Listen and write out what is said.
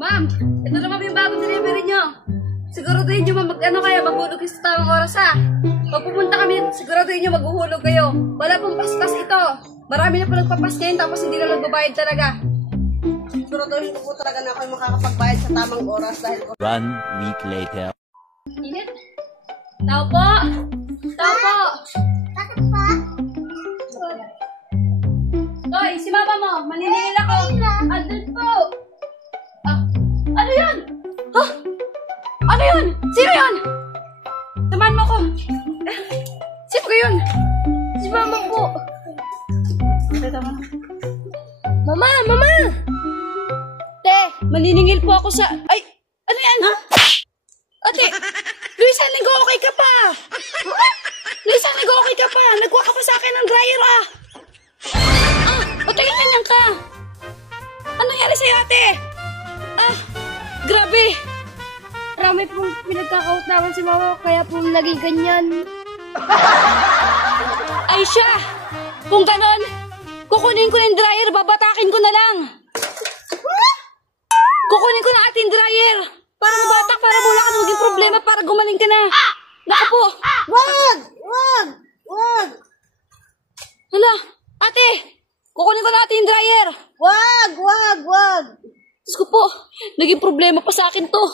Ma'am, ito na ma'am yung bagong delivery nyo. Siguraduhin nyo maghulog kayo sa tamang oras ha. Pag pupunta kami, siguraduhin nyo maghuhulog kayo. Wala pong paspas ito. Marami na po nagpapas ngayon tapos hindi na nagbabayad talaga. Siguraduhin ko po talaga na ako makakapagbayad sa tamang oras dahil... 1 week later. Init? Tao po! Tao po! Bakit pa? Toy, si mama mo, maniningil ako. Andun po! Ah, ano yan? Ha? Ano yun? Sino yun? Samahan mo ko. Sino ko yun? Si mama po. Mama! Mama! Te, maniningil po ako sa... Ay! Ano yan? Ha? Ate! Luisa, nag-okay ka pa! Luisa, nag-okay ka pa! Nagkuha ka pa sa akin ng dryer ah! Ah! Ate, ganyan ka! Ano nangyari sa'yo ate? Ah! Grabe! Marami pong pinagkakautaman si mama, kaya po naging ganyan. Ay siya! Kung ganon, kukunin ko yung dryer, babatakin ko na lang! Kukunin ko na ating dryer! Para mabatak, para mula ka maging problema, para gumaling ka na! Naku po! Wag! Wag! Wag! Hala! Ate! Kukunin ko na ating dryer! Wag! Wag! Wag! Diyos ko po, naging problema pa sa akin to.